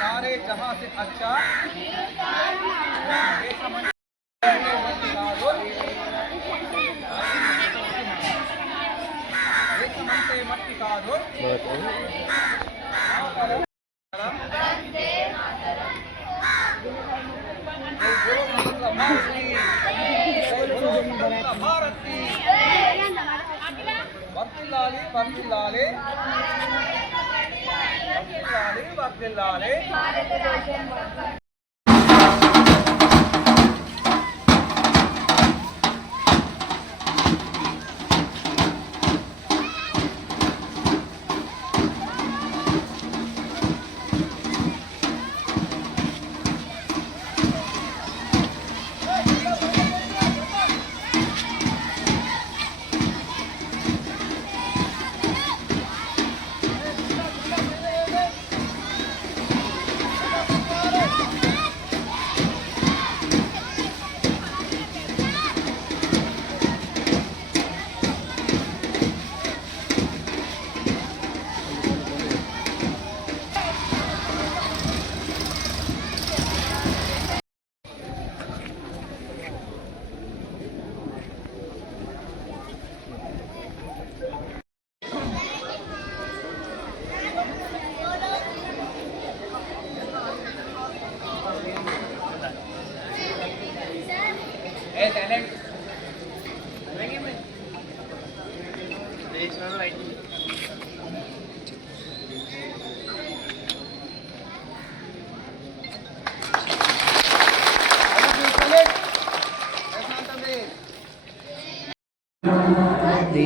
सारे जहां से अच्छा मट्टी का भारत की వర్ధిల్లాలి వర్ధిల్లాలి వర్ధిల్లాలి వర్ధిల్లాలి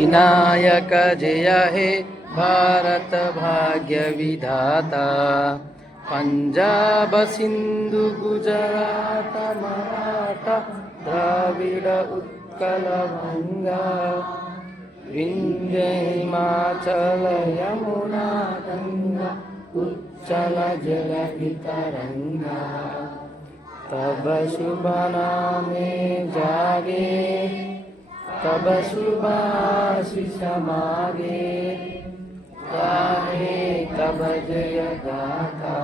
विनायक जय हे भारत भाग्य विधाता पंजाब सिंधु गुजरात मराठा द्राविड उत्कल गंगा विंध्य हिमाचल यमुना गंगा उच्चल जलधि तरंगा तब शुभ नामे जागे तब शुभाशिष मागे गाहे तब जय गाथा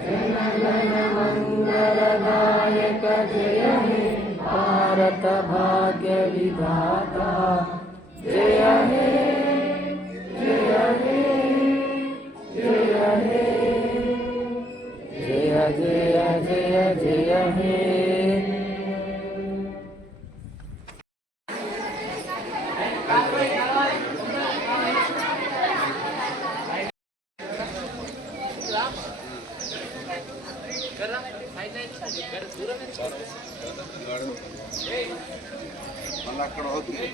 जन गण मंगलदायक जय हे भारत भाग्य विधाता जय हे जय हे जय हे जय जय जय जय हे అక్కడ అవుతుంది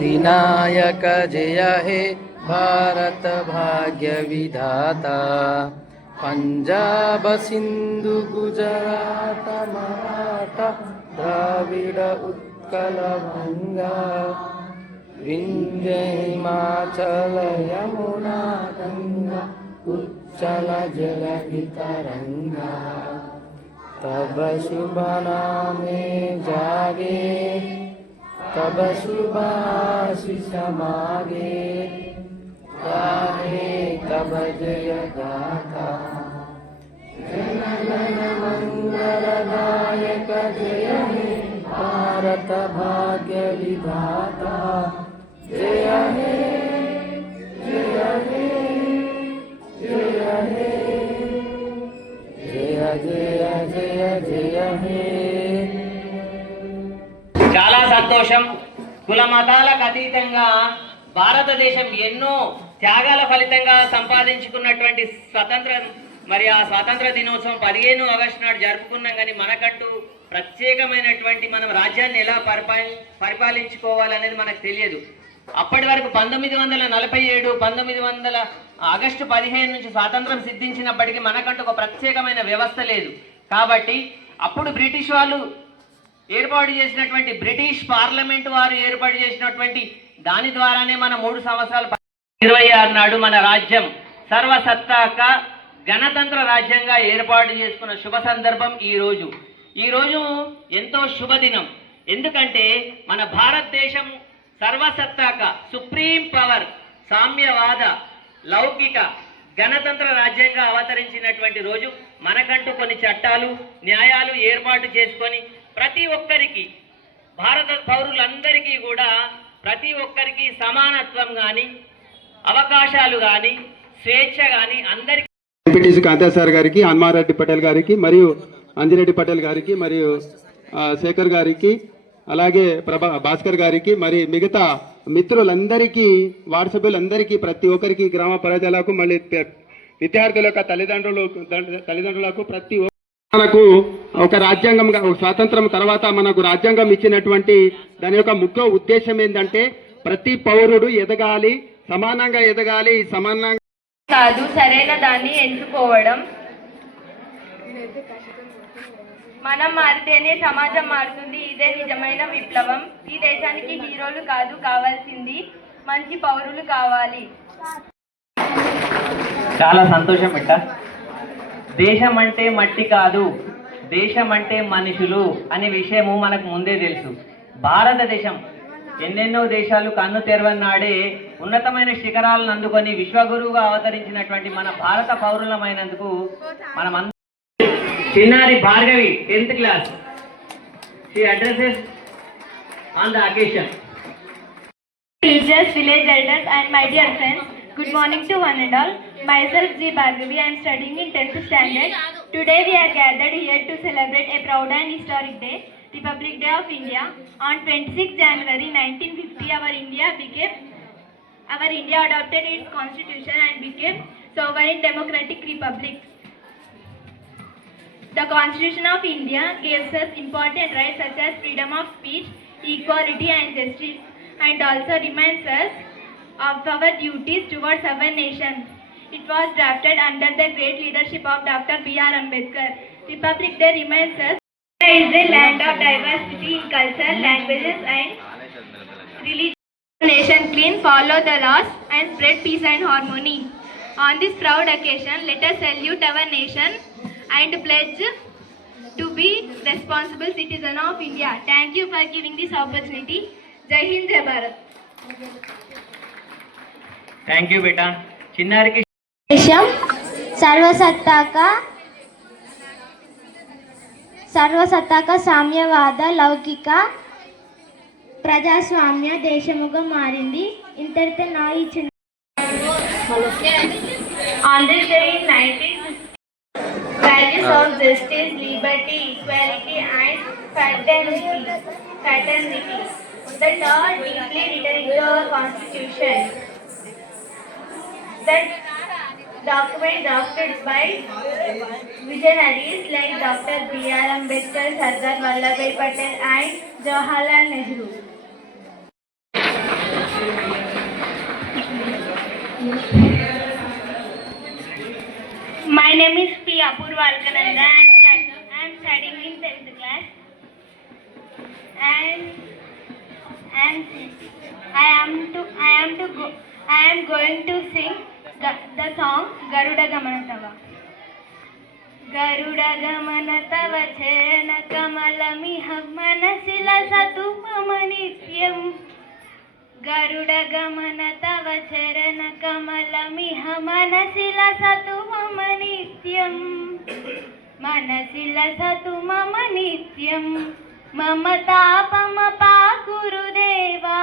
विनायक जय हे भारत भाग्य विधाता पंजाब सिंधु गुजरात मराठा द्राविड उत्कल गंगा विंध्य हिमाचल यमुना गंगा उच्चल जलधि तरंगा तब शुभ नामे जागे तब शुभाशिष मागे गाहे तब जय गाथा मंगलदायक जय हे भारत भाग्य विधाता जय हे जय हे जय हे जय जय जय जय हे. చాలా సంతోషం. కుల మతాలకు అతీతంగా భారతదేశం ఎన్నో త్యాగాల ఫలితంగా సంపాదించుకున్నటువంటి స్వతంత్రం, మరి ఆ స్వాతంత్ర దినోత్సవం 15 ఆగస్టు నాడు జరుపుకున్నాం. కానీ మనకంటూ ప్రత్యేకమైనటువంటి మనం రాజ్యాన్ని ఎలా పరిపాలించుకోవాలనేది మనకు తెలియదు. అప్పటి వరకు 1947 ఆగస్టు 15 నుంచి స్వాతంత్రం సిద్ధించినప్పటికీ మనకంటూ ఒక ప్రత్యేకమైన వ్యవస్థ లేదు. కాబట్టి అప్పుడు బ్రిటిష్ వాళ్ళు ఏర్పాటు చేసినటువంటి బ్రిటిష్ పార్లమెంట్ వారు ఏర్పాటు చేసినటువంటి దాని ద్వారానే మన 3 సంవత్సరాలు 26 నాడు మన రాజ్యం సర్వసత్తాక గణతంత్ర రాజ్యంగా ఏర్పాటు చేసుకున్న శుభ సందర్భం ఈ రోజు ఎంతో శుభదినం. ఎందుకంటే మన భారతదేశం సర్వసత్తాక సుప్రీం పవర్ సామ్యవాద లౌకిక గణతంత్ర రాజ్యంగా అవతరించినటువంటి రోజు. మనకంటూ కొన్ని చట్టాలు న్యాయాలు ఏర్పాటు చేసుకొని ప్రతి ఒక్కరికి భారత పౌరులందరికీ కూడా ప్రతి ఒక్కరికి సమానత్వం కానీ అవకాశాలు కానీ స్వేచ్ఛ కానీ అందరికీ ఎంపీటీసీ కాంతా సార్ గారికి, హనుమారెడ్డి పటేల్ గారికి, మరియు అంజిరెడ్డి పటేల్ గారికి, మరియు శేఖర్ గారికి, అలాగే భాస్కర్ గారికి, మరి మిగతా మిత్రులందరికీ, వార్డు సభ్యులందరికీ, ప్రతి ఒక్కరికి, గ్రామ ప్రజలకు, మళ్ళీ విద్యార్థుల యొక్క తల్లిదండ్రులకు ప్రతి మనకు ఒక రాజ్యాంగంగా స్వాతంత్రం తర్వాత మనకు రాజ్యాంగం ఇచ్చినటువంటి దాని యొక్క ముఖ్య ఉద్దేశం ఏంటంటే ప్రతి పౌరుడు ఎదగాలి, సమానంగా ఎదగాలి, సమానంగా కాదు సరైన దాన్ని ఎంచుకోవడం. మనం మారితేనే సమాజం మారుతుంది. ఇదే నిజమైన విప్లవం. ఈ దేశానికి హీరోలు కాదు కావాల్సింది, మంచి పౌరులు కావాలి. చాలా సంతోషం బిడ్డ. దేశం అంటే మట్టి కాదు, దేశం అంటే మనుషులు అనే విషయము మనకు ముందే తెలుసు. భారతదేశం ఎన్నెన్నో దేశాలు కన్ను తెరవన్నాడే ఉన్నతమైన శిఖరాలను అందుకొని విశ్వగురువుగా అవతరించినటువంటి మన భారత పౌరులమైనందుకు మనం చిన్నారి Bhargavi 10th class. She addresses on the occasion. Teachers, village elders and my dear friends, good morning to one and all. Myself G. Bhargavi, I am studying in 10th standard. Today we are gathered here to celebrate a proud and historic day, Republic Day of India. On 26 January 1950, our India adopted its constitution and became sovereign democratic republic. The Constitution of India gives us important rights such as freedom of speech, equality and justice, and also reminds us of our duties towards our nation. It was drafted under the great leadership of Dr. B.R. Ambedkar. Republic Day reminds us India is a land of diversity in culture, languages and religion. Nation clean, follow the laws and spread peace and harmony. On this proud occasion, let us salute our nation and pledge to be responsible citizen of India. Thank you for giving this opportunity. Jai Hind, Jai Bharat. Thank you బేటా. చిన్నారికి దేశం సర్వసత్తాక సామ్యవాద లౌకిక ప్రజాస్వామ్య దేశముగా మారింది. ఇంతటితో నా ఈ చిన్న On this day in 1950, values of justice, liberty, equality and fraternity that are deeply written into our constitution. That document drafted by visionaries like Dr. B.R. Ambedkar, Sardar Vallabhbhai Patel and Jawaharlal Nehru. My name is P. Apurva Alkananda. I am studying in 10th class. And I am going to sing the song Garuda Gamana Tava. Garuda Gamana Tava Chena Kamalamiha Manasila Satu Mama Nityam. Garuda Gamana Tava Chena Kamalamiha Manasila Satu Mama मम नित्यं मनसि लसतु मम नित्यं मम तापमपाकुरुदेवा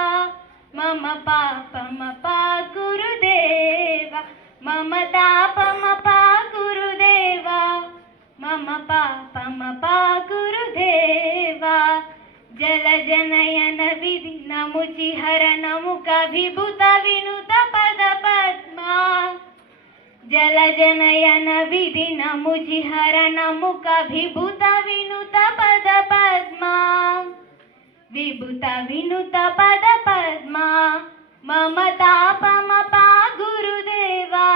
मम पापमपाकुरुदेवा मम तापमपाकुरुदेवा मम पापमपाकुरुदेवा जलजनयन विधि नमुचिहर नमुखविभूत विनुत पद पद्मा जलजनयन विधि नमुचिहर नमुखविभूत विनुत पद पद्मा विभूत विनुत पद पद्मा मम तापमपाकुरुदेवा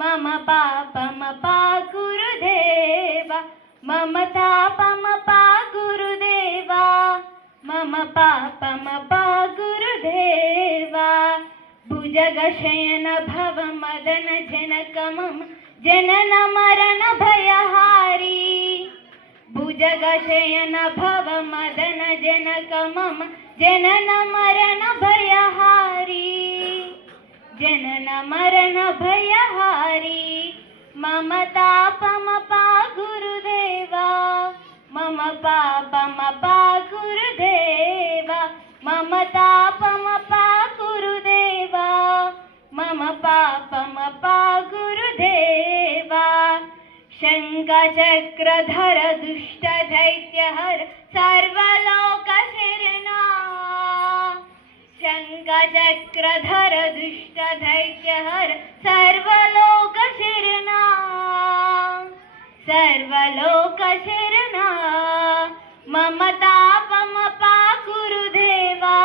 मम पापमपाकुरुदेवा मम तापमपाकुरुदेवा मम पापमपाकुरुदेवा भुजगशयन भव मदन जनक मम जनन मरण भयहारी भुजगशयन भव मदन जनक मम जनन मरण भयहारी जनन मरण भयहारी मम तापमपाकुरुदेवा मम पापमपाकुरुदेवा मम तापमपाकुरुदेवा मम पापमपाकुरुदेवा शङ्खचक्रधर दुष्टदैत्यहर सर्वलोकशरणा शङ्खचक्रधर दुष्टदैत्यहर सर्वलोकशरणा सर्वलोकशरणा मम तापमपाकुरुदेवा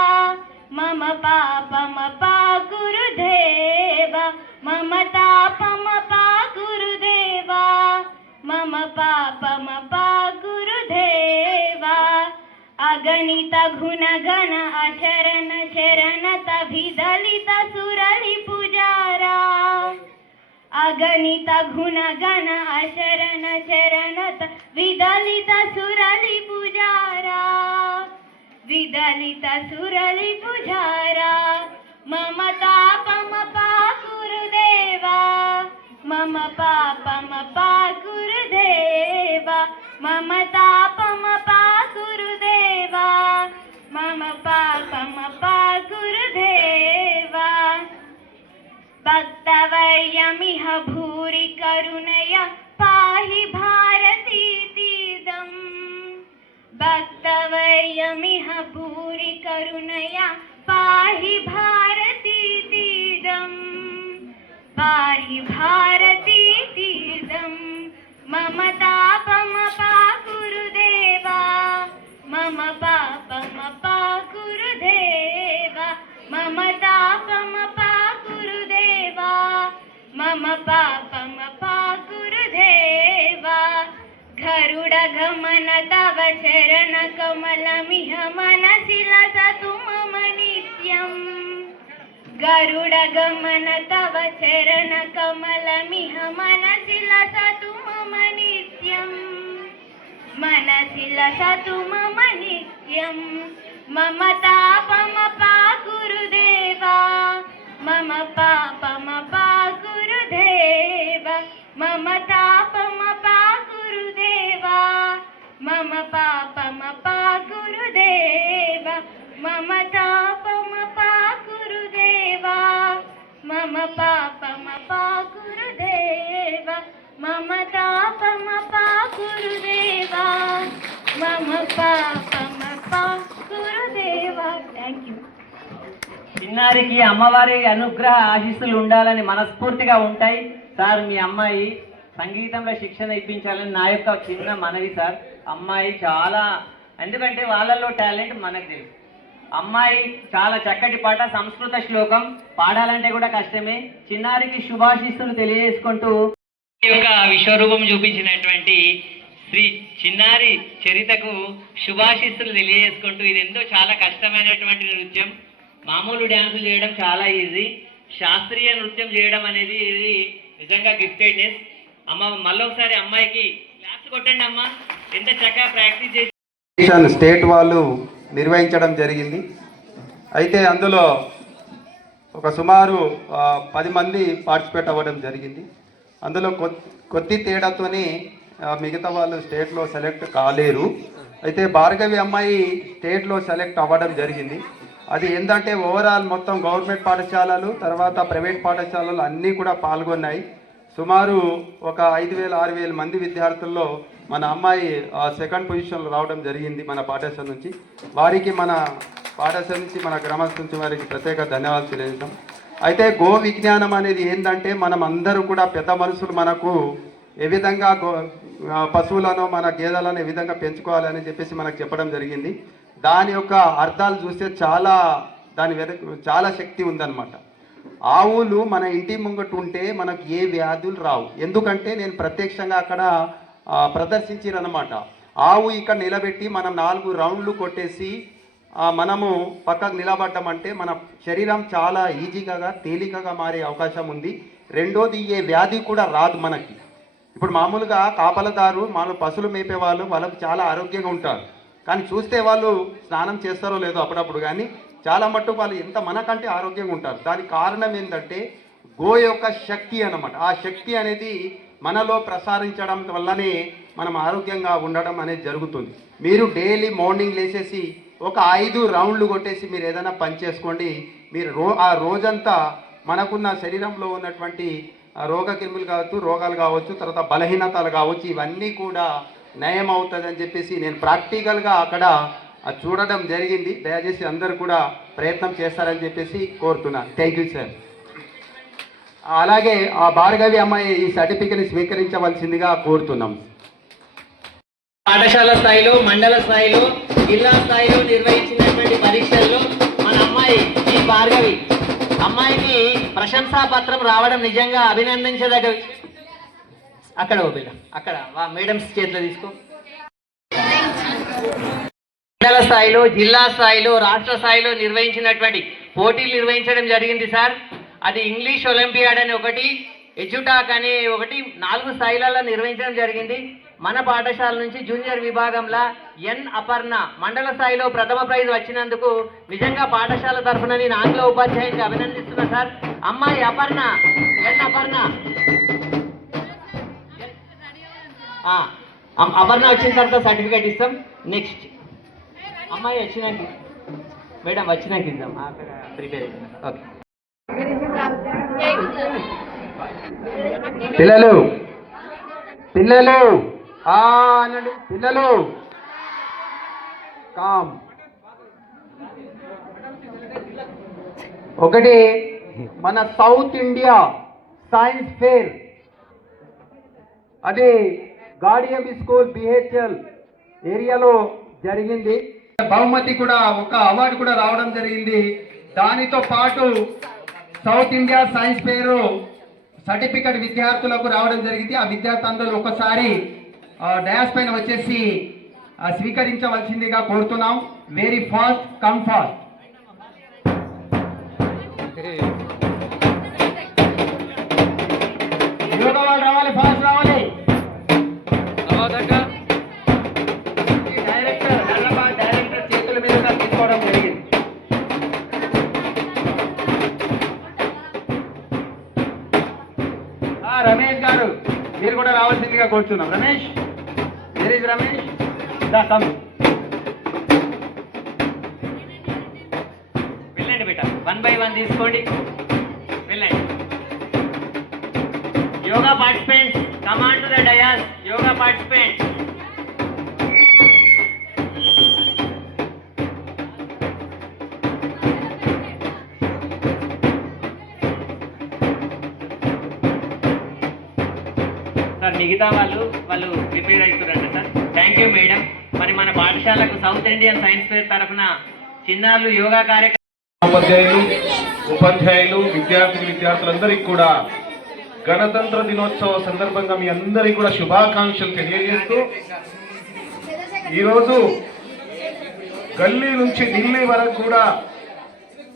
मम पापमपाकुरुदेवा मम तापमपाकुरुदेवा मम पापमपाकुरुदेवा अगणित गुणगण अशरण शरणत विदलित सुरलि पुजारा अगणित गुणगण अशरण शरणत विदलित सुरलि पुजारा विदलित सुरलि पुजारा मम तापमपाकुरुदेवा मम पापमपाकुरुदेवा मम तापमपाकुरुदेवा मम पापमपाकुरुदेवा भक्तवर्यमिह भूरि करुणया पाहि भारतीतीदम् भक्तवर्यमिह भूरि करुणया पाहि भारतीतीदम् पाहि भारतीतीदम् मम तापमपाकुरुदेवा मम पापमपाकुरुदेवा मम तापमपाकुरुदेवा मम पापमपाकुरुदेवा गरुडगमन तव चरण कमलमिह मनसि लसतु मम नित्यम् गरुडगमन तव चरण कमलमिह मनसि लसतु मम नित्यम् मनसि लसतु मम नित्यम् मम तापमपाकुरुदेवा मम पापमपाकुरुदेवा मम तापमपाकुरुदेवा मम पापमपाकुरुदेवा मम तापमपाकुरुदेवा मम पापमपाकुरुदेवा मम तापमपाकुरुदेवा मम पापमपाकुरुदेवा థ్యాంక్ యూ చిన్నారికి అమ్మవారి అనుగ్రహ ఆశీస్సులు ఉండాలని మనస్ఫూర్తిగా ఉంటాయి సార్. మీ అమ్మాయి సంగీతంలో శిక్షణ ఇప్పించాలని నా యొక్క చిన్న మనవి సార్. అమ్మాయి చాలా, ఎందుకంటే వాళ్ళల్లో టాలెంట్ మనకు తెలుసు. అమ్మాయి చాలా చక్కటి పాట, సంస్కృత శ్లోకం పాడాలంటే కూడా కష్టమే. చిన్నారికి శుభాశీస్సులు తెలియజేసుకుంటూ ఈ యొక్క విశ్వరూపం చూపించినటువంటి శ్రీ చిన్నారి చరితకు శుభాశీస్సులు తెలియజేసుకుంటూ, ఇది ఎంతో చాలా కష్టమైనటువంటి నృత్యం. మామూలు డ్యాన్సులు చేయడం చాలా ఈజీ, శాస్త్రీయ నృత్యం చేయడం అనేది ఇది నిజంగా గిఫ్టెడ్నెస్. అమ్మ మళ్ళొకసారి అమ్మాయికి క్లాస్ కొట్టండి అమ్మ, ఎంత చక్కగా ప్రాక్టీస్ చేసి స్టేట్ వాళ్ళు నిర్వహించడం జరిగింది. అయితే అందులో ఒక సుమారు 10 మంది పార్టిసిపేట్ అవ్వడం జరిగింది. అందులో కొద్ది తేడాతోనే మిగతా వాళ్ళు స్టేట్లో సెలెక్ట్ కాలేరు. అయితే భార్గవి అమ్మాయి స్టేట్లో సెలెక్ట్ అవ్వడం జరిగింది. అది ఏంటంటే ఓవరాల్ మొత్తం గవర్నమెంట్ పాఠశాలలు తర్వాత ప్రైవేట్ పాఠశాలలు అన్నీ కూడా పాల్గొన్నాయి. సుమారు ఒక 5,000-6,000 మంది విద్యార్థుల్లో మన అమ్మాయి సెకండ్ పొజిషన్లో రావడం జరిగింది మన పాఠశాల నుంచి. వారికి మన పాఠశాల నుంచి మన గ్రామస్తుల నుంచి వారికి ప్రత్యేక ధన్యవాదాలు తెలియజేస్తాం. అయితే గో విజ్ఞానం అనేది ఏంటంటే మనం అందరూ కూడా పెద్ద మనుషులు మనకు ఏ విధంగా పశువులను మన గేదెలను ఏ విధంగా పెంచుకోవాలని చెప్పేసి మనకు చెప్పడం జరిగింది. దాని యొక్క అర్థాలు చూస్తే దాని వెనక చాలా శక్తి ఉందన్నమాట. ఆవులు మన ఇంటి ముంగట ఉంటే మనకు ఏ వ్యాధులు రావు. ఎందుకంటే నేను ప్రత్యక్షంగా అక్కడ ప్రదర్శించినమాట. ఆవు ఇక్కడ నిలబెట్టి మనం 4 రౌండ్లు కొట్టేసి మనము పక్కకు నిలబడ్డామంటే మన శరీరం చాలా ఈజీగా తేలికగా మారే అవకాశం ఉంది. రెండోది ఏ వ్యాధి కూడా రాదు మనకి. ఇప్పుడు మామూలుగా కాపలదారు పశువులు మేపేవాళ్ళు వాళ్ళకు చాలా ఆరోగ్యంగా ఉంటారు. కానీ చూస్తే వాళ్ళు స్నానం చేస్తారో లేదో అప్పుడప్పుడు, కానీ చాలా మట్టుకు వాళ్ళు ఎంత మనకంటే ఆరోగ్యంగా ఉంటారు. దానికి కారణం ఏంటంటే గో యొక్క శక్తి అన్నమాట. ఆ శక్తి అనేది మనలో ప్రసారించడం వల్లనే మనం ఆరోగ్యంగా ఉండడం అనేది జరుగుతుంది. మీరు డైలీ మార్నింగ్ లేచేసి ఒక 5 రౌండ్లు కొట్టేసి మీరు ఏదైనా పని చేసుకోండి. మీరు ఆ రోజంతా మనకున్న శరీరంలో ఉన్నటువంటి రోగక్రిములు కావచ్చు, రోగాలు కావచ్చు, తర్వాత బలహీనతలు కావచ్చు, ఇవన్నీ కూడా నయం అవుతుందని చెప్పేసి నేను ప్రాక్టికల్గా అక్కడ చూడడం జరిగింది. దయచేసి అందరూ కూడా ప్రయత్నం చేస్తారని చెప్పేసి కోరుతున్నాను. Thank you sir. అలాగే ఆ భార్గవి అమ్మాయి ఈ సర్టిఫికెట్ని స్వీకరించవలసిందిగా కోరుతున్నాం. పాఠశాల స్థాయిలో, మండల స్థాయిలో, జిల్లా స్థాయిలో నిర్వహించినటువంటి పరీక్షల్లో మన అమ్మాయి ఈ భార్గవి అమ్మాయికి ప్రశంసా పత్రం రావడం నిజంగా అభినందించదగ్గ. అక్కడ అక్కడ మేడమ్స్ చేతిలో తీసుకో. మండల స్థాయిలో, జిల్లా స్థాయిలో, రాష్ట్ర స్థాయిలో నిర్వహించినటువంటి పోటీలు నిర్వహించడం జరిగింది సార్. అది ఇంగ్లీష్ ఒలింపియాడ్ అని ఒకటి, ఎడ్యుటాక్ అని ఒకటి, 4 స్థాయిలలో నిర్వహించడం జరిగింది. మన పాఠశాల నుంచి జూనియర్ విభాగంలో ఎన్ అపర్ణ మండల స్థాయిలో ప్రథమ ప్రైజ్ వచ్చినందుకు నిజంగా పాఠశాల తరఫున నేను ఆంగ్ల ఉపాధ్యాయునికి అభినందిస్తున్నా సార్. అమ్మాయి అపర్ణ, ఎన్ అపర్ణ, అపర్ణ వచ్చిన తర్వాత సర్టిఫికేట్ ఇస్తాం. నెక్స్ట్ అమ్మాయి వచ్చినాక, మేడం వచ్చినాక ఇద్దాం. ప్రిపేర్ అవుతున్నా. ఓకే పిల్లలు పిల్లలు అనండి. పిల్లలు కామ్. ఒకటి మన సౌత్ ఇండియా సైన్స్ ఫేర్, అది గాడియం స్కూల్ బిహెచ్ఎల్ ఏరియాలో జరిగింది. బహుమతి కూడా ఒక అవార్డు కూడా రావడం జరిగింది. దానితో పాటు south India science fair certificate విద్యార్థులకు రావడం జరిగింది. ఆ విద్యార్థులందరూ ఒకసారి డయాస్ పైన వచ్చేసి స్వీకరించవలసిందిగా కోరుతున్నాం. Very fast, come fast. Yoga వాళ్ళు రావాలి, ఫాస్ట్ రావాలి. డైరెక్టర్ చేతుల మీదుగా తీసుకోవడం జరిగింది. రమేష్ గారు మీరు కూడా రావాల్సిందిగా కోరుచున్నాం. Ramesh, where is Ramesh? దా కమ్. వెళ్ళండి బేటా, 1 by 1 తీసుకోండి, వెళ్ళండి. Yoga participants come on to the dais. Yoga participants sir. మిగతా వాళ్ళు ప్రిపేర్ అవుతారంట సార్. Thank you madam. మరి మన పాఠశాలకు సౌత్ ఇండియన్ సైన్స్ ఫేర్ తరఫున చిన్నారులు యోగా కార్యక్రమం ఉపాధ్యాయులు విద్యార్థులందరికీ కూడా గణతంత్ర దినోత్సవ సందర్భంగా మీ అందరికీ కూడా శుభాకాంక్షలు తెలియజేస్తూ, ఈరోజు గల్లీ నుంచి ఢిల్లీ వరకు కూడా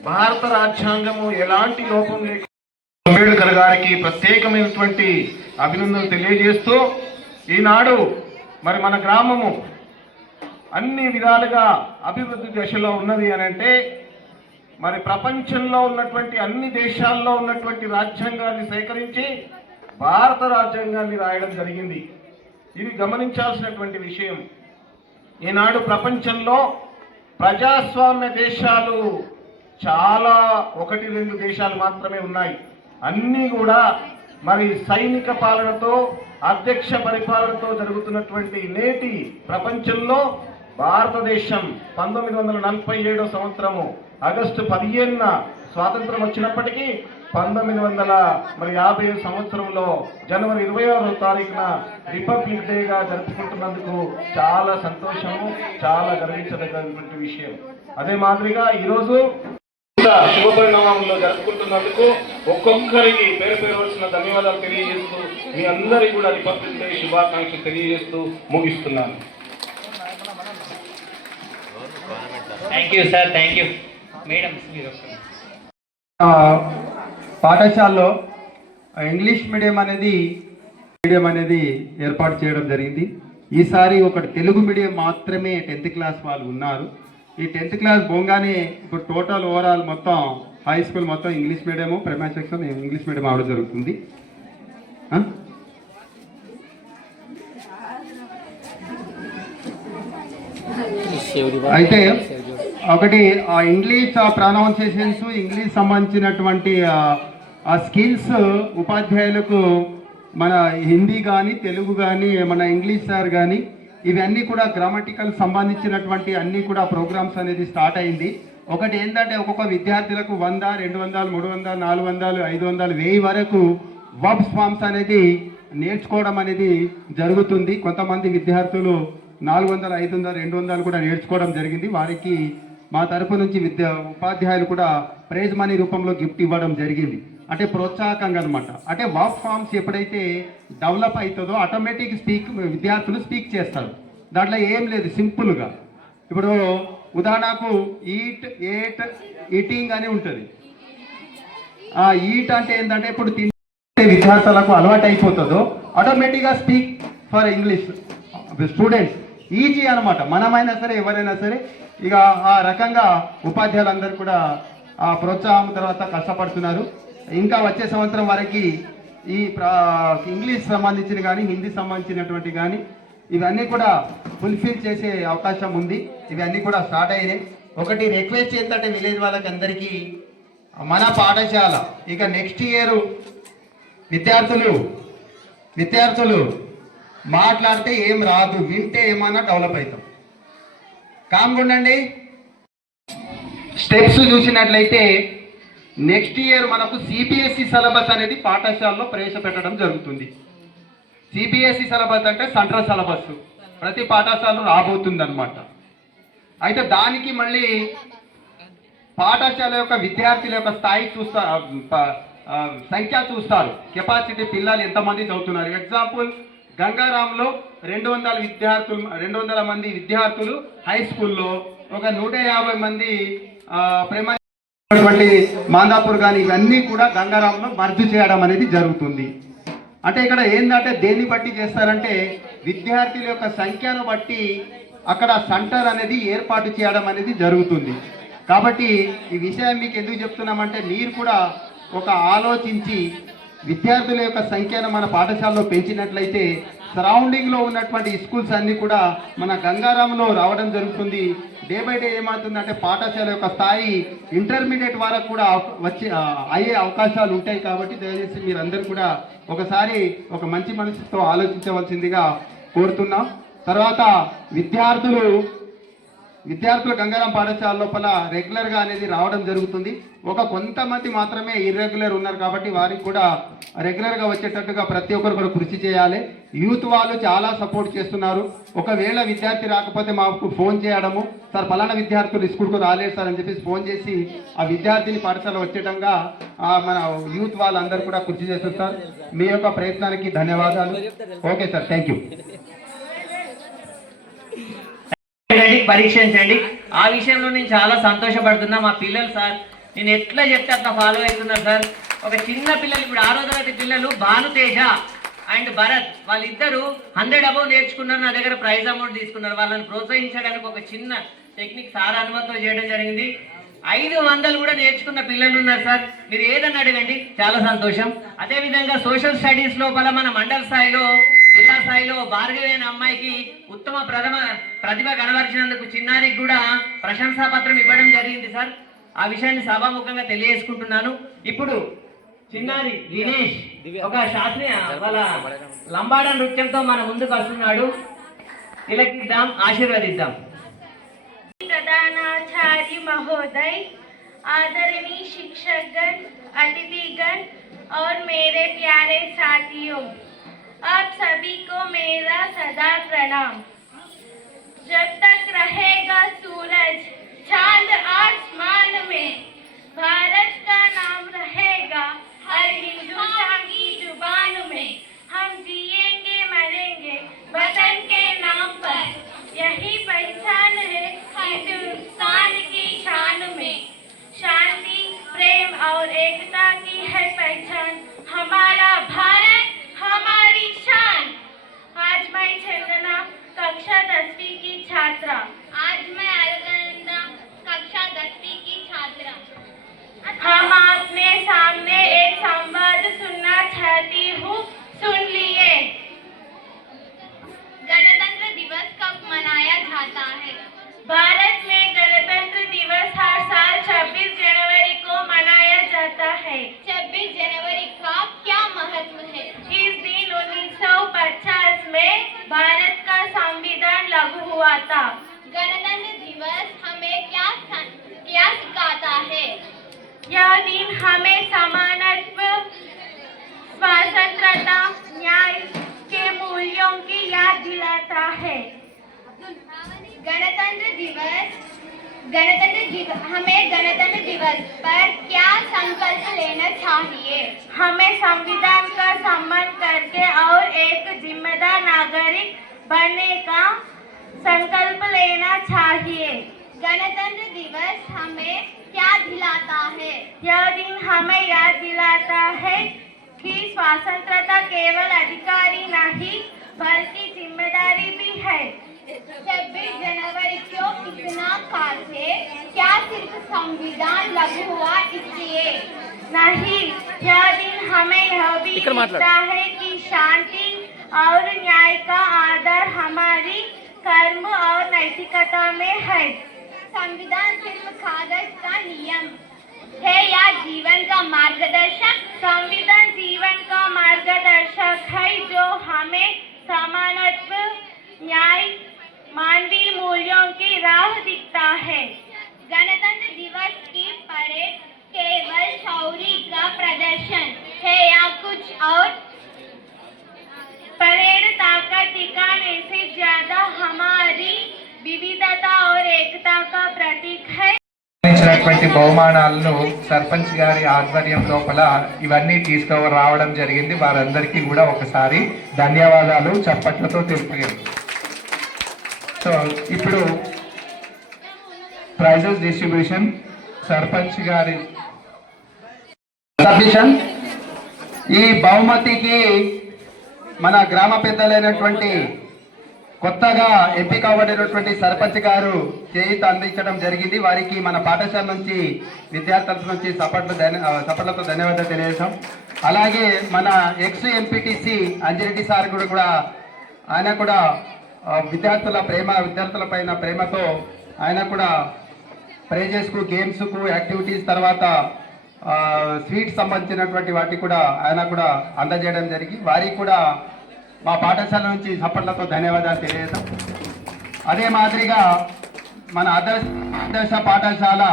భారత రాజ్యాంగము ఎలాంటి లోపం లేకుండా అంబేద్కర్ గారికి ప్రత్యేకమైనటువంటి అభినందనలు తెలియజేస్తూ, ఈనాడు మరి మన గ్రామము అన్ని విధాలుగా అభివృద్ధి దశలో ఉన్నది అని అంటే, మరి ప్రపంచంలో ఉన్నటువంటి అన్ని దేశాల్లో ఉన్నటువంటి రాజ్యాంగాన్ని సేకరించి భారత రాజ్యాంగాన్ని రాయడం జరిగింది. ఇది గమనించాల్సినటువంటి విషయం. ఈనాడు ప్రపంచంలో ప్రజాస్వామ్య దేశాలు చాలా 1-2 దేశాలు మాత్రమే ఉన్నాయి. అన్నీ కూడా మరి సైనిక పాలనతో, అధ్యక్ష పరిపాలనతో జరుగుతున్నటువంటి నేటి ప్రపంచంలో భారతదేశం 1947 సంవత్సరము ఆగస్టు 15న స్వాతంత్రం వచ్చినప్పటికీ 1950 సంవత్సరంలో జనవరి 26వ తారీఖున రిపబ్లిక్ డేగా జరుపుకుంటున్నందుకు చాలా సంతోషము, చాలా గర్వించదగినటువంటి విషయం. అదే మాదిరిగా ఈరోజు శుభ పరిణామంలో జరుపుకుంటున్నందుకు ఒక్కొక్కరికి పేరు పేరు వచ్చిన ధన్యవాదాలు తెలియజేస్తూ మీ అందరికీ కూడా రిపబ్లిక్ డే శుభాకాంక్షలు తెలియజేస్తూ ముగిస్తున్నాను. Thank you sir, thank you. Madam మీరు పాఠశాలలో ఇంగ్లీష్ మీడియం అనేది ఏర్పాటు చేయడం జరిగింది. ఈసారి ఒకటి తెలుగు మీడియం మాత్రమే 10th క్లాస్ వాళ్ళు ఉన్నారు. ఈ 10th క్లాస్ పోగానే ఇప్పుడు టోటల్ ఓవరాల్ మొత్తం హై స్కూల్ మొత్తం English medium, primary section English medium అవడం జరుగుతుంది. అయితే ఒకటి ఆ ఇంగ్లీష్ ప్రొనౌన్సియేషన్స్, ఇంగ్లీష్ సంబంధించినటువంటి ఆ స్కిల్స్ ఉపాధ్యాయులకు మన హిందీ కానీ, తెలుగు కానీ, మన ఇంగ్లీష్ సార్ కానీ ఇవన్నీ కూడా గ్రామటికల్ సంబంధించినటువంటి అన్నీ కూడా ప్రోగ్రామ్స్ అనేది స్టార్ట్ అయింది. ఒకటి ఏంటంటే ఒక్కొక్క విద్యార్థులకు 100, 200, 300, 400, 500, 1000 వరకు వర్బ్స్ ఫార్మ్స్ అనేది నేర్చుకోవడం అనేది జరుగుతుంది. కొంతమంది విద్యార్థులు 400, 500, 200 కూడా నేర్చుకోవడం జరిగింది. వారికి మా తరపు నుంచి ఉపాధ్యాయులు కూడా ప్రైజ్ మనీ రూపంలో గిఫ్ట్ ఇవ్వడం జరిగింది. అంటే ప్రోత్సాహకంగా అనమాట. అంటే వర్బ్ ఫార్మ్స్ ఎప్పుడైతే డెవలప్ అవుతుందో ఆటోమేటిక్ విద్యార్థులు స్పీక్ చేస్తారు. దాంట్లో ఏం లేదు, సింపుల్గా. ఇప్పుడు ఉదాహరణకు ఈట్, ఏట్, ఈటింగ్ అని ఉంటుంది. ఆ ఈట్ అంటే ఏంటంటే ఇప్పుడు తింటే విద్యార్థులకు అలవాటు అయిపోతుందో ఆటోమేటిక్గా speak for English students easy అనమాట. మనమైనా సరే ఎవరైనా సరే ఇక ఆ రకంగా ఉపాధ్యాయులందరూ కూడా ఆ ప్రోత్సాహం తర్వాత కష్టపడుతున్నారు. ఇంకా వచ్చే సంవత్సరం వరకు ఈ ఇంగ్లీష్ సంబంధించిన కానీ, హిందీ సంబంధించినటువంటి కానీ ఇవన్నీ కూడా ఫుల్ఫిల్ చేసే అవకాశం ఉంది. ఇవన్నీ కూడా స్టార్ట్ అయినాయి. ఒకటి రిక్వెస్ట్ ఏంటంటే విలేజ్ వాళ్ళకి అందరికీ మన పాఠశాల ఇక నెక్స్ట్ ఇయర్ విద్యార్థులు మాట్లాడితే ఏం రాదు, వింటే ఏమన్నా డెవలప్ అవుతాం. కామ్గుండండి. స్టెప్స్ చూసినట్లయితే నెక్స్ట్ ఇయర్ మనకు సిబిఎస్ఈ సిలబస్ అనేది పాఠశాలలో ప్రవేశపెట్టడం జరుగుతుంది. సిబిఎస్ఈ సిలబస్ అంటే సెంట్రల్ సిలబస్ ప్రతి పాఠశాలలో రాబోతుంది అనమాట. అయితే దానికి మళ్ళీ పాఠశాల యొక్క విద్యార్థుల యొక్క స్థాయి సంఖ్య చూస్తారు. కెపాసిటీ పిల్లలు ఎంతమంది చదువుతున్నారు. ఎగ్జాంపుల్ గంగారాంలో 200 మంది విద్యార్థులు హై స్కూల్లో, ఒక 150 మంది ప్రైమరీ మాందాపూర్ కానీ ఇవన్నీ కూడా గంగారాంలో భర్తీ చేయడం అనేది జరుగుతుంది. అంటే ఇక్కడ ఏంటంటే దేన్ని బట్టి చేస్తారంటే విద్యార్థుల యొక్క సంఖ్యను బట్టి అక్కడ సెంటర్ అనేది ఏర్పాటు చేయడం అనేది జరుగుతుంది. కాబట్టి ఈ విషయం మీకు ఎందుకు చెప్తున్నామంటే మీరు కూడా ఒక ఆలోచించి విద్యార్థుల యొక్క సంఖ్యను మన పాఠశాలలో పెంచినట్లయితే సరౌండింగ్లో ఉన్నటువంటి స్కూల్స్ అన్నీ కూడా మన గంగారాంలో రావడం జరుగుతుంది. డే బై డే ఏమవుతుందంటే పాఠశాల యొక్క స్థాయి ఇంటర్మీడియట్ వరకు కూడా అయ్యే అవకాశాలు ఉంటాయి. కాబట్టి దయచేసి మీరందరూ కూడా ఒకసారి ఒక మంచి మనసుతో ఆలోచించవలసిందిగా కోరుతున్నాం. తర్వాత విద్యార్థులు గంగారాం పాఠశాల లోపల రెగ్యులర్గా అనేది రావడం జరుగుతుంది. కొంతమంది మాత్రమే ఇర్రెగ్యులర్ ఉన్నారు కాబట్టి వారికి కూడా రెగ్యులర్గా వచ్చేటట్టుగా ప్రతి ఒక్కరు కూడా కృషి చేయాలి. యూత్ వాళ్ళు చాలా సపోర్ట్ చేస్తున్నారు. ఒకవేళ విద్యార్థి రాకపోతే మాకు ఫోన్ చేయడము, సార్ పలానా విద్యార్థులు స్కూల్కు రాలేదు సార్ అని చెప్పేసి ఫోన్ చేసి ఆ విద్యార్థిని పాఠశాల వచ్చేటంగా మన యూత్ వాళ్ళందరూ కూడా కృషి చేస్తారు. సార్ మీ యొక్క ప్రయత్నానికి ధన్యవాదాలు. Okay sir, thank you. పరీక్షించండి. ఆ విషయంలో నేను చాలా సంతోషపడుతున్నా. మా పిల్లలు సార్ నేను ఎట్లా చెప్తే అట్లా ఫాలో అవుతున్నారు సార్. ఒక చిన్న పిల్లలు ఇప్పుడు 6వ తరగతి పిల్లలు భానుతేజ అండ్ భరత్ వాళ్ళిద్దరూ 100 అబౌవ్ నేర్చుకున్నారు. నా దగ్గర ప్రైజ్ అమౌంట్ తీసుకున్నారు. వాళ్ళని ప్రోత్సహించడానికి ఒక చిన్న టెక్నిక్ సార్ అనుమతితో చేయడం జరిగింది. 500 కూడా నేర్చుకున్న పిల్లలు ఉన్నారు సార్. మీరు ఏదన్నా అడగండి, చాలా సంతోషం. అదేవిధంగా సోషల్ స్టడీస్ లోపల మన మండల స్థాయిలో, జిల్లా స్థాయిలో భార్గవి అనే అమ్మాయికి ఉత్తమ ప్రతిభ కనబరిచినందుకు చిన్నారికి కూడా ప్రశంసా పత్రం ఇవ్వడం జరిగింది సార్. ఆ విషయాన్ని సభాముఖంగా తెలియజేసుకుంటున్నాను. ఇప్పుడు చిన్నారి దినేష్ ఒక శాస్త్రీయ వాళ్ళ లంబాడ నృత్యంతో మన ముందుకు వస్తున్నాడు. తిలకిద్దాం, ఆశీర్వదిద్దాం. प्रधानाचार्य महोदय, आदरणीय शिक्षकगण, अतिथिगण और मेरे प्यारे साथियों, आप सभी को मेरा सदा प्रणाम। जब तक रहेगा सूरज चांद आसमान में, भारत का नाम रहेगा हर हिंदुस्तान की जुबान में। हम जिएंगे मरेंगे वतन के नाम पर, यही पहचान है हिंदुस्तान की शान में। शांति, प्रेम और एकता की है पहचान, हमारा भारत हमारी शान। आज मैं चंदना कक्षा 10वीं की छात्रा। आज मैं अलकनंदा कक्षा 10वीं की छात्रा। हम आपने सामने एक संवाद सुनना चाहती हूँ, सुन लिए। गणतंत्र दिवस कब मनाया जाता है? भारत में गणतंत्र दिवस हर साल 26 जनवरी को मनाया जाता है। 26 जनवरी का क्या महत्व है? इस दिन 1950 में भारत का संविधान लागू हुआ था। गणतंत्र दिवस हमें क्या सिखाता है? यह दिन हमें समानत्व, स्वतंत्रता, न्याय के मूल्यों की याद दिलाता है। गणतंत्र दिवस हमें गणतंत्र दिवस पर क्या संकल्प लेना चाहिए? हमें संविधान का सम्मान करके और एक जिम्मेदार नागरिक बनने का संकल्प लेना चाहिए। गणतंत्र दिवस हमें क्या दिलाता है? यह दिन हमें याद दिलाता है कि स्वतंत्रता केवल अधिकारी नहीं बल्कि जिम्मेदारी भी है। 26 जनवरी को इतना खास है? क्या सिर्फ संविधान लागू हुआ इसलिए? नहीं, यह दिन हमें यह भी सिखाता है कि शांति और न्याय का आधार हमारी कर्म और नैतिकता में है। संविधान सिर्फ कागज का नियम है या जीवन का मार्गदर्शक? संविधान जीवन का मार्गदर्शक है जो हमें समानत्व, न्याय, मानवीय मूल्यों की राह दिखता है। गणतंत्र दिवस की परेड केवल शौर्य का प्रदर्शन है या कुछ और? परेड ताकत दिखाने से ज्यादा हमारी विविधता और एकता का प्रतीक है। ఇచ్చినటువంటి బహుమానాలను సర్పంచ్ గారి ఆధ్వర్యం లోపల ఇవన్నీ తీసుకురావడం జరిగింది. వారందరికీ కూడా ఒకసారి ధన్యవాదాలు చప్పట్లతో తెలుపుతారు. సో ఇప్పుడు ప్రైజెస్ డిస్ట్రిబ్యూషన్ సర్పంచ్ గారి సబ్మిషన్. ఈ బహుమతికి మన గ్రామ పెద్దలైనటువంటి కొత్తగా ఎంపిక అవ్వబడినటువంటి సర్పంచ్ గారు చేయూత అందించడం జరిగింది. వారికి మన పాఠశాల నుంచి విద్యార్థుల నుంచి సపట్లతో ధన్యవాదాలు తెలియజేశాం. అలాగే మన ఎక్స్ ఎంపీటీసీ అంజిరెడ్డి సార్ కూడా ఆయన కూడా విద్యార్థుల పైన ప్రేమతో ఆయన కూడా ప్రైజెస్కు, గేమ్స్కు, యాక్టివిటీస్, తర్వాత స్వీట్స్ సంబంధించినటువంటి వాటికి కూడా ఆయన కూడా అందజేయడం జరిగి వారికి కూడా మా పాఠశాల నుంచి సపట్లతో ధన్యవాదాలు తెలియజేస్తాం. అదే మాదిరిగా మన ఆదర్శ పాఠశాల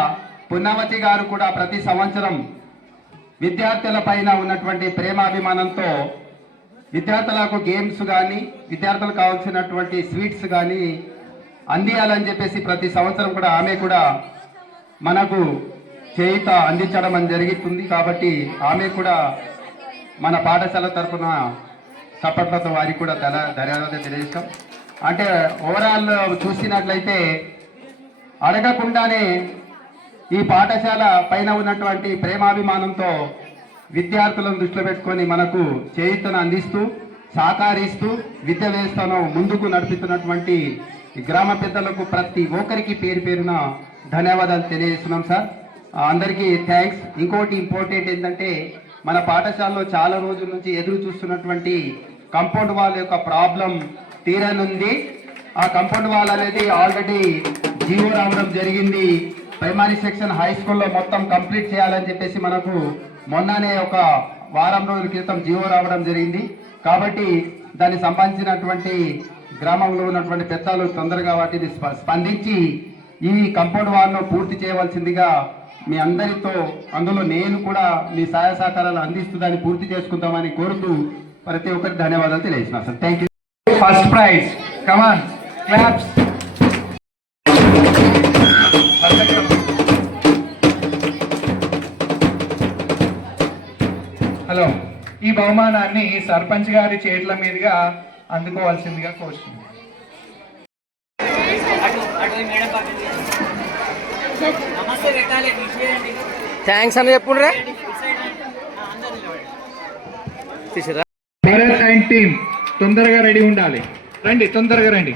పున్నవతి గారు కూడా ప్రతి సంవత్సరం విద్యార్థుల పైన ఉన్నటువంటి ప్రేమాభిమానంతో విద్యార్థులకు గేమ్స్ కానీ, విద్యార్థులకు కావాల్సినటువంటి స్వీట్స్ కానీ అందియాలని చెప్పేసి ప్రతి సంవత్సరం కూడా ఆమె కూడా మనకు చేయూత అందించడం అని జరుగుతుంది. కాబట్టి ఆమె కూడా మన పాఠశాల తరఫున సపట్లతో వారికి కూడా ధన్యవాదాలు తెలియజేస్తాం. అంటే ఓవరాల్ చూసినట్లయితే అడగకుండానే ఈ పాఠశాల పైన ఉన్నటువంటి ప్రేమాభిమానంతో విద్యార్థులను దృష్టిలో పెట్టుకొని మనకు చేయూతను అందిస్తూ, సహకరిస్తూ విద్య వ్యవస్థను ముందుకు నడుపుతున్నటువంటి గ్రామ పెద్దలకు ప్రతి ఒక్కరికి పేరు పేరున ధన్యవాదాలు తెలియజేస్తున్నాం సార్. అందరికీ థ్యాంక్స్. ఇంకోటి ఇంపార్టెంట్ ఏంటంటే మన పాఠశాలలో చాలా రోజుల నుంచి ఎదురు చూస్తున్నటువంటి కంపౌండ్ వాల్ యొక్క ప్రాబ్లం తీరనుంది. ఆ కంపౌండ్ వాల్ అనేది ఆల్రెడీ జీవో రావడం జరిగింది. ప్రైమరీ సెక్షన్ హై స్కూల్లో మొత్తం కంప్లీట్ చేయాలని చెప్పేసి మనకు మొన్ననే ఒక వారం రోజుల క్రితం జీవో రావడం జరిగింది. కాబట్టి దానికి సంబంధించినటువంటి గ్రామంలో ఉన్నటువంటి పెద్దలు తొందరగా వాటిని స్పందించి ఈ కంపౌండ్ వాల్ను పూర్తి చేయవలసిందిగా మీ అందరితో, అందులో నేను కూడా మీ సహాయ సహకారాలు అందిస్తూ దాన్ని పూర్తి చేసుకుంటామని కోరుతూ ప్రతి ఒక్కరికి ధన్యవాదాలు తెలియజేస్తున్నాను sir. Thank you. First prize come on claps. Hello, ఈ బహుమానాన్ని సర్పంచ్ గారి చేతుల మీదుగా అందుకోవాల్సిందిగా కోరుతున్నాను. థ్యాంక్స్ అని చెప్పుండ్రా. భరత్ అండ్ టీమ్ తొందరగా రెడీ ఉండాలి. రండి, తొందరగా రండి.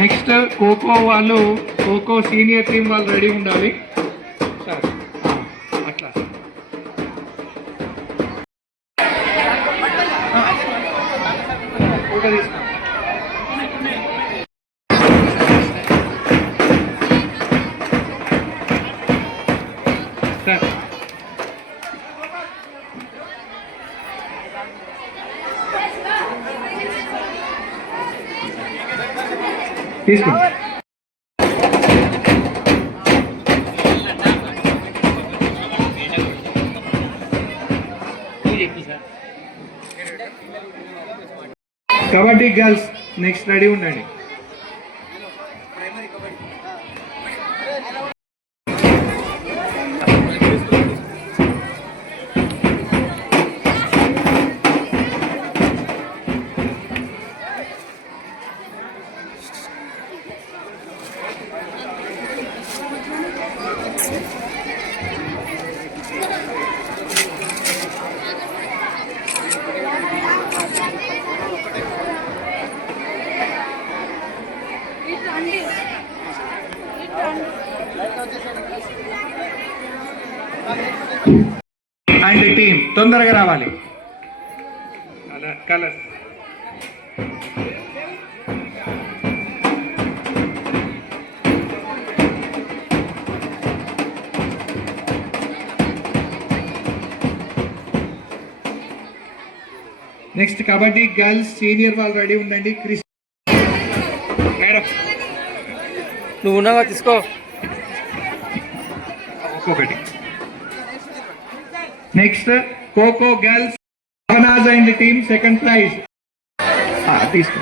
నెక్స్ట్ ఖోఖో వాళ్ళు, ఖోఖో సీనియర్ టీం వాళ్ళు రెడీ ఉండాలి. సార్ అట్లా ఫోటో తీసుకో. సార్ తీసుకో. కబడ్డీ గర్ల్స్ నెక్స్ట్ రెడీ ఉండండి. అండ్ టీమ్ తొందరగా రావాలి. Colours next kabaddi girls senior వాళ్ళు రెడీ ఉండండి. క్రిస్ మేడం నువ్వు ఉన్నావా, తీసుకో ఒక్కొక్కటి. నెక్స్ట్ ఖోఖో గర్ల్స్ అవనాజ్ అండ్ టీమ్ సెకండ్ ప్రైజ్ తీసుకో.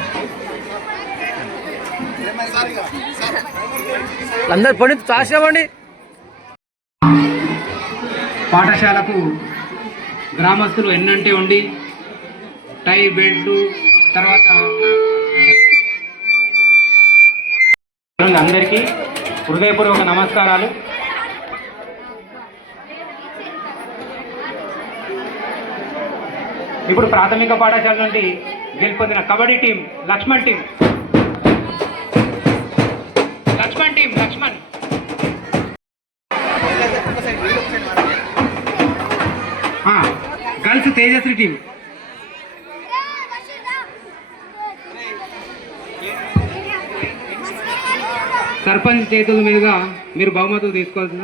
అందరు పని చాసామండి. పాఠశాలకు గ్రామస్తులు ఎన్నంటే ఉండి టై బెల్ట్ తర్వాత అందరికీ హృదయపూర్వక నమస్కారాలు. ఇప్పుడు ప్రాథమిక పాఠశాల నుండి గెలుపొందిన kabaddi team Lakshman team girls Tejashri team. Sarpanch చేతుల మీదుగా మీరు బహుమతులు తీసుకోవాల్సిన.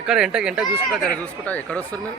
ఎక్కడ ఎంట చూసుకుంటా ఎక్కడ వస్తారు మీరు?